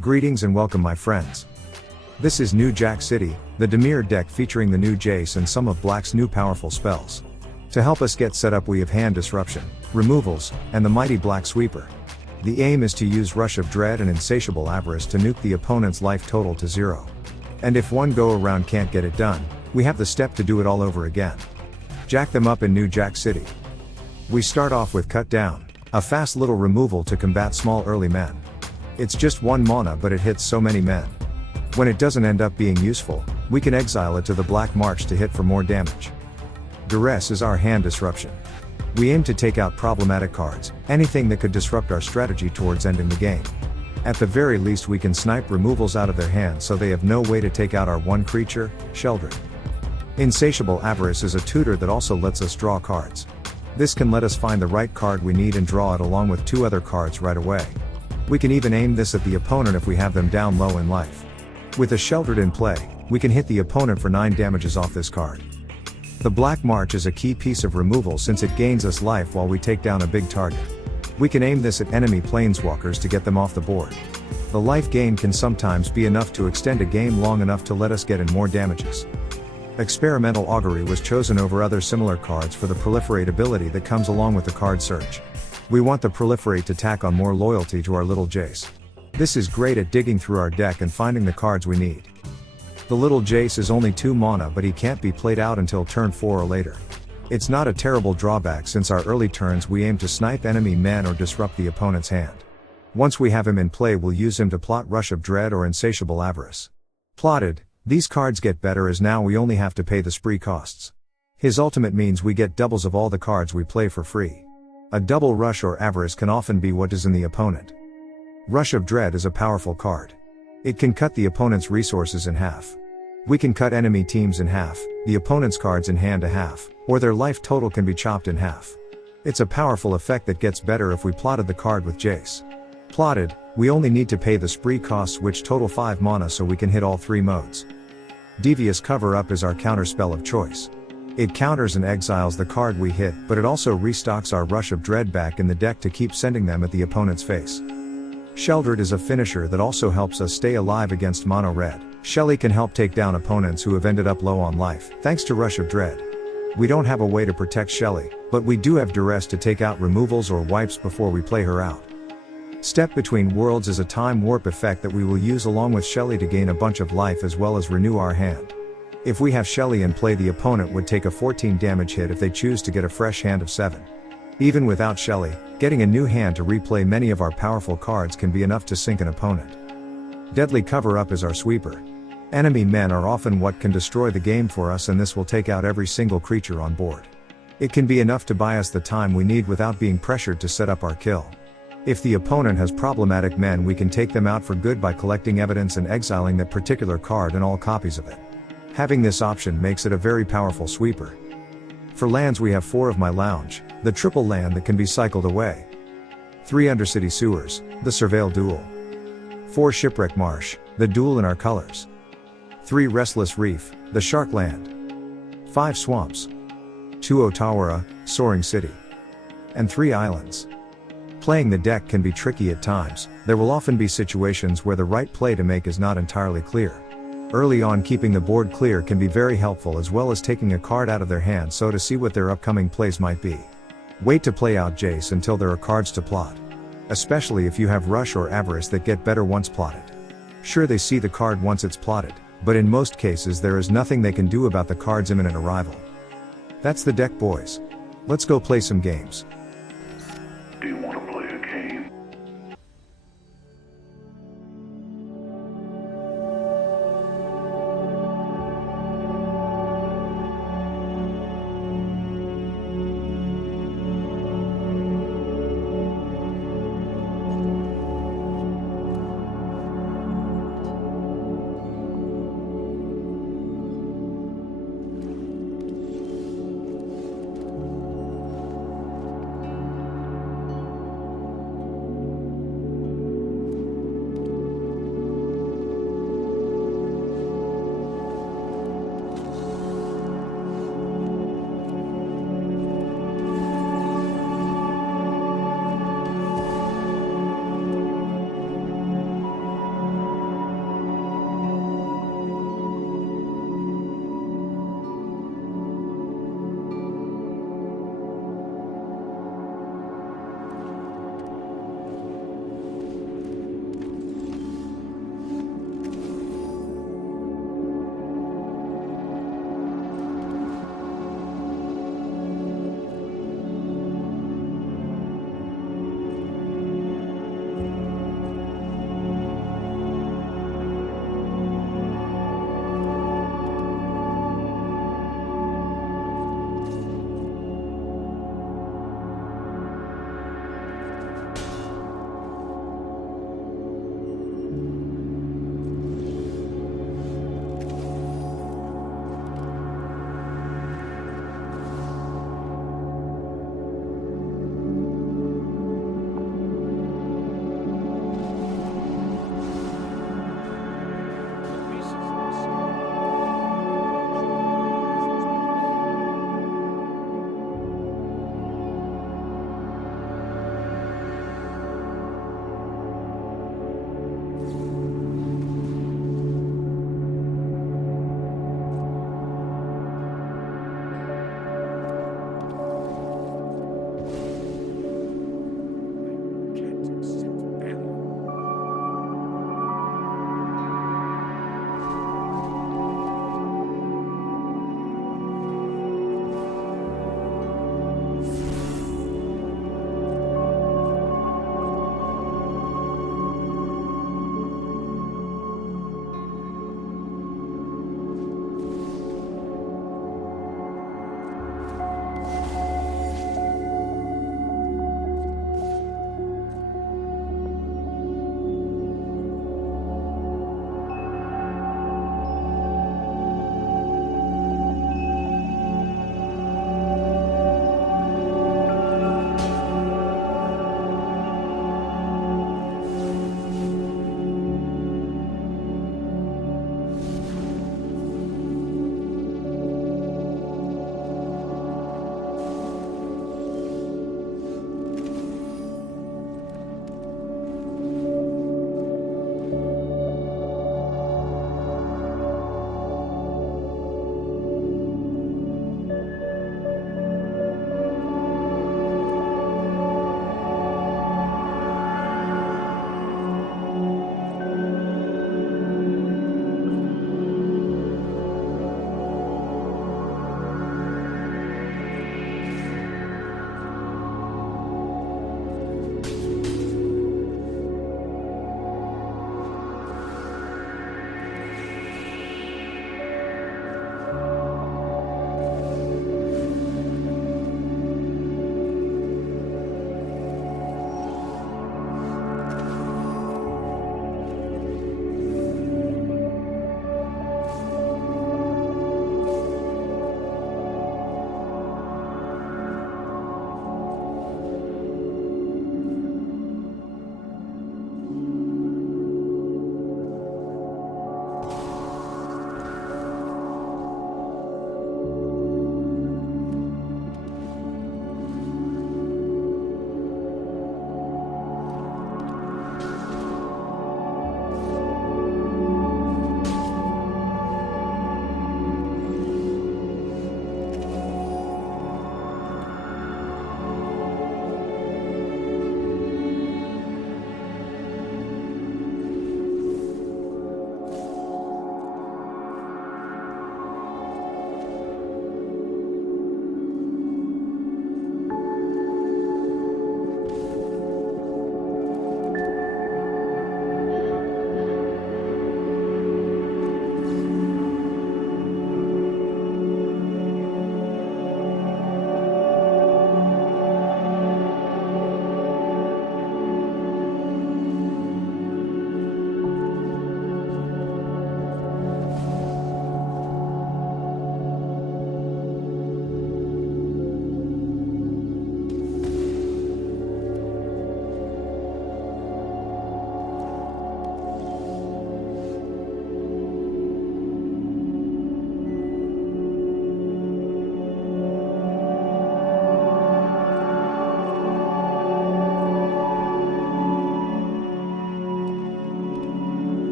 Greetings and welcome my friends. This is New Jack City, the Dimir deck featuring the new Jace and some of Black's new powerful spells. To help us get set up we have Hand Disruption, Removals, and the mighty Black Sweeper. The aim is to use Rush of Dread and Insatiable Avarice to nuke the opponent's life total to 0. And if one go around can't get it done, we have the step to do it all over again. Jack them up in New Jack City. We start off with Cut Down, a fast little removal to combat small early men. It's just 1 mana but it hits so many men. When it doesn't end up being useful, we can exile it to the Black March to hit for more damage. Duress is our Hand Disruption. We aim to take out problematic cards, anything that could disrupt our strategy towards ending the game. At the very least we can snipe removals out of their hands so they have no way to take out our one creature, Sheoldred. Insatiable Avarice is a tutor that also lets us draw cards. This can let us find the right card we need and draw it along with 2 other cards right away. We can even aim this at the opponent if we have them down low in life. With a Sheoldred in play, we can hit the opponent for 9 damages off this card. The Black March is a key piece of removal since it gains us life while we take down a big target. We can aim this at enemy planeswalkers to get them off the board. The life gain can sometimes be enough to extend a game long enough to let us get in more damages. Experimental Augury was chosen over other similar cards for the proliferate ability that comes along with the card search. We want the proliferate to tack on more loyalty to our little Jace. This is great at digging through our deck and finding the cards we need. The little Jace is only 2 mana but he can't be played out until turn 4 or later. It's not a terrible drawback since our early turns we aim to snipe enemy men or disrupt the opponent's hand. Once we have him in play we'll use him to plot Rush of Dread or Insatiable Avarice. Plotted, these cards get better as now we only have to pay the spree costs. His ultimate means we get doubles of all the cards we play for free. A double Rush or Avarice can often be what is in the opponent. Rush of Dread is a powerful card. It can cut the opponent's resources in half. We can cut enemy teams in half, the opponent's cards in hand to half, or their life total can be chopped in half. It's a powerful effect that gets better if we plotted the card with Jace. Plotted, we only need to pay the spree costs which total 5 mana so we can hit all 3 modes. Devious Cover-Up is our counterspell of choice. It counters and exiles the card we hit but it also restocks our Rush of Dread back in the deck to keep sending them at the opponent's face. Sheoldred is a finisher that also helps us stay alive against mono red. Shelly can help take down opponents who have ended up low on life, thanks to Rush of Dread. We don't have a way to protect Shelly, but we do have Duress to take out removals or wipes before we play her out. Step Between Worlds is a time warp effect that we will use along with Shelly to gain a bunch of life as well as renew our hand. If we have Shelly in play the opponent would take a 14 damage hit if they choose to get a fresh hand of 7. Even without Shelly, getting a new hand to replay many of our powerful cards can be enough to sink an opponent. Deadly Cover-Up is our sweeper. Enemy men are often what can destroy the game for us and this will take out every single creature on board. It can be enough to buy us the time we need without being pressured to set up our kill. If the opponent has problematic men we can take them out for good by collecting evidence and exiling that particular card and all copies of it. Having this option makes it a very powerful sweeper. For lands we have 4 of My Lounge, the triple land that can be cycled away. 3 Undercity Sewers, the Surveil Duel. 4 Shipwreck Marsh, the duel in our colors. 3 Restless Reef, the Shark Land. 5 Swamps. 2 Otawara, Soaring City. And 3 Islands. Playing the deck can be tricky at times, there will often be situations where the right play to make is not entirely clear. Early on keeping the board clear can be very helpful as well as taking a card out of their hand so to see what their upcoming plays might be. Wait to play out Jace until there are cards to plot. Especially if you have Rush or Avarice that get better once plotted. Sure they see the card once it's plotted, but in most cases there is nothing they can do about the card's imminent arrival. That's the deck boys. Let's go play some games. Do you want to play a game?